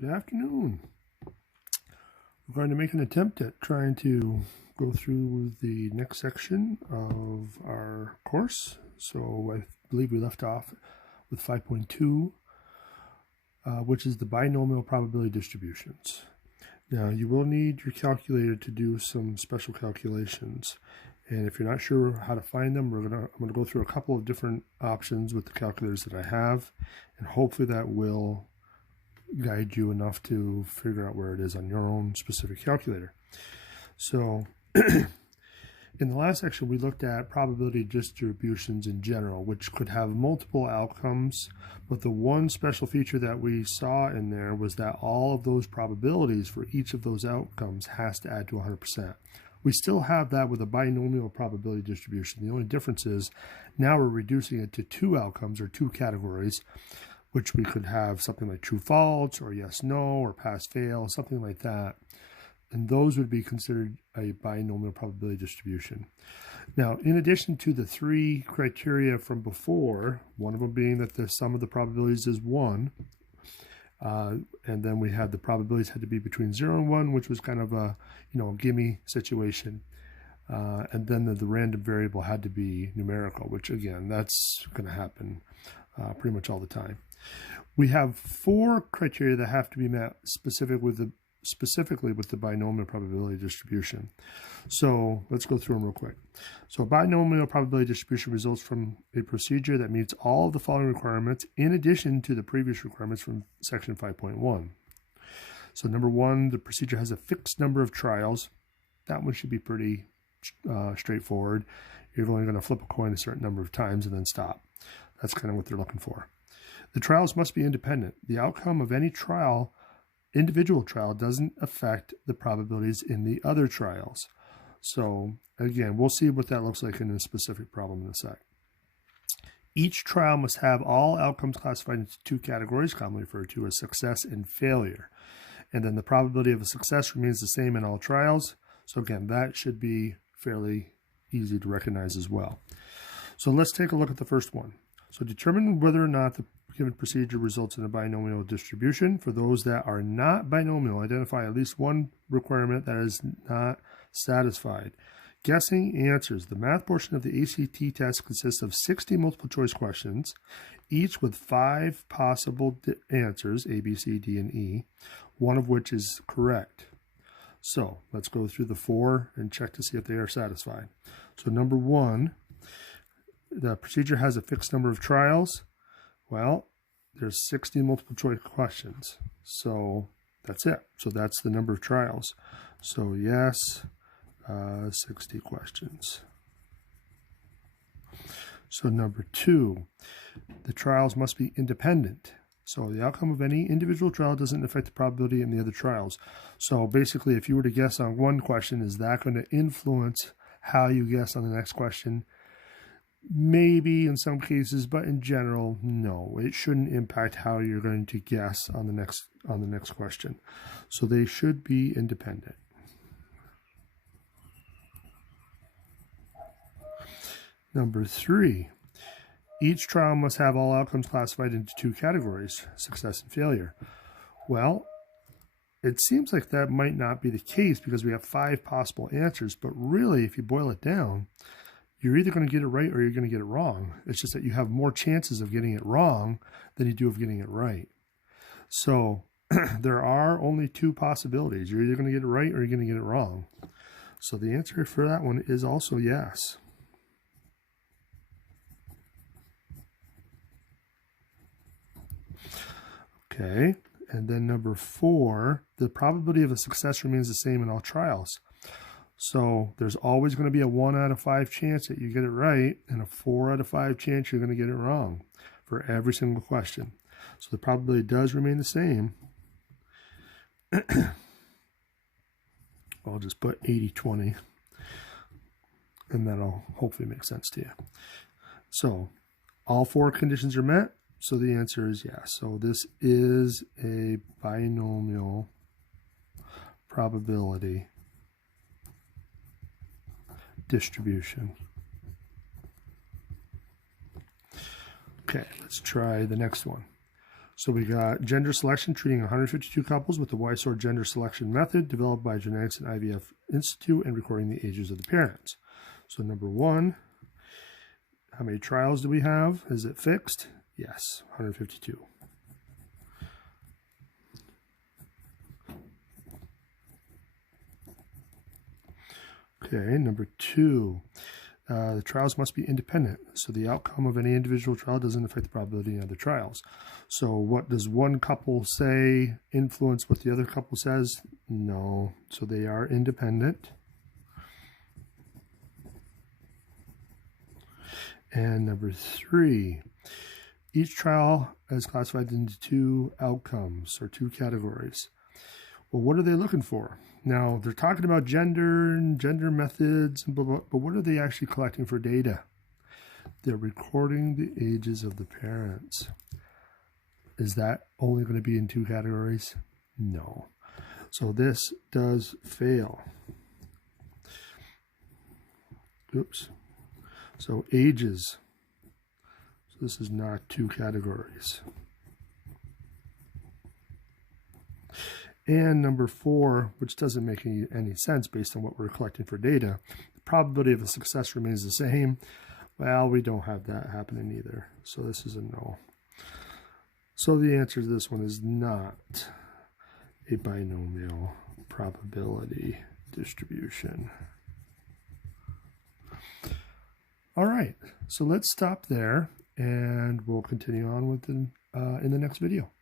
Good afternoon. We're going to make an attempt at trying to go through the next section of our course. So I believe we left off with 5.2, which is the binomial probability distributions. Now you will need your calculator to do some special calculations. And if you're not sure how to find them, I'm going to go through a couple of different options with the calculators that I have, and hopefully that will guide you enough to figure out where it is on your own specific calculator. So in the last section, we looked at probability distributions in general, which could have multiple outcomes, but the one special feature that we saw in there was that all of those probabilities for each of those outcomes has to add to 100%. We still have that with a binomial probability distribution. The only difference is now we're reducing it to two outcomes or two categories, which we could have something like true false or yes no or pass fail, something like that. And those would be considered a binomial probability distribution. Now, in addition to the three criteria from before, one of them being that the sum of the probabilities is 1, and then we had the probabilities had to be between 0 and 1, which was kind of a gimme situation. And then the random variable had to be numerical, which again, that's going to happen pretty much all the time. We have 4 criteria that have to be met specifically with the binomial probability distribution. So let's go through them real quick. So a binomial probability distribution results from a procedure that meets all of the following requirements in addition to the previous requirements from section 5.1. So number 1, the procedure has a fixed number of trials. That one should be pretty straightforward. You're only going to flip a coin a certain number of times and then stop. That's kind of what they're looking for. The trials must be independent. The outcome of any individual trial doesn't affect the probabilities in the other trials. So again, we'll see what that looks like in a specific problem in a sec. Each trial must have all outcomes classified into 2 categories, commonly referred to as success and failure. And then the probability of a success remains the same in all trials. So again, that should be fairly easy to recognize as well. So let's take a look at the first one. So determine whether or not the given procedure results in a binomial distribution. For those that are not binomial, identify at least one requirement that is not satisfied. Guessing answers. The math portion of the ACT test consists of 60 multiple choice questions, each with 5 possible answers, A, B, C, D, and E, one of which is correct. So let's go through the 4 and check to see if they are satisfied. So number 1, the procedure has a fixed number of trials. Well, there's 60 multiple choice questions. So that's it. So that's the number of trials. So yes, 60 questions. So number 2, the trials must be independent. So the outcome of any individual trial doesn't affect the probability in the other trials. So basically, if you were to guess on one question, is that going to influence how you guess on the next question? Maybe in some cases, but in general, no. It shouldn't impact how you're going to guess on the next question. So they should be independent. Number 3, each trial must have all outcomes classified into 2 categories, success and failure. Well, it seems like that might not be the case because we have 5 possible answers, but really, if you boil it down, you're either going to get it right or you're going to get it wrong. It's just that you have more chances of getting it wrong than you do of getting it right. So there are only 2 possibilities. You're either going to get it right or you're going to get it wrong. So the answer for that one is also yes. Okay, and then number 4, the probability of a success remains the same in all trials. So there's always going to be a 1 out of 5 chance that you get it right and a 4 out of 5 chance you're going to get it wrong for every single question. So the probability does remain the same. I'll just put 80-20 and that'll hopefully make sense to you. So all 4 conditions are met. So the answer is yes. So this is a binomial probability distribution. Okay, let's try the next one. So we got gender selection, treating 152 couples with the Y-sort gender selection method developed by Genetics and IVF Institute and recording the ages of the parents. So number one, how many trials do we have? Is it fixed? Yes, 152. Okay, number two, the trials must be independent. So the outcome of any individual trial doesn't affect the probability of other trials. So what does one couple say influence what the other couple says? No. So they are independent. And number three, each trial is classified into two outcomes or two categories. Well, what are they looking for? Now, they're talking about gender and gender methods, and blah, blah, but what are they actually collecting for data? They're recording the ages of the parents. Is that only going to be in two categories? No. So this does fail. Oops. So ages. So this is not two categories. And number four, which doesn't make any sense based on what we're collecting for data, the probability of a success remains the same. Well, we don't have that happening either. So this is a no. So the answer to this one is not a binomial probability distribution. All right, so let's stop there and we'll continue on with in the next video.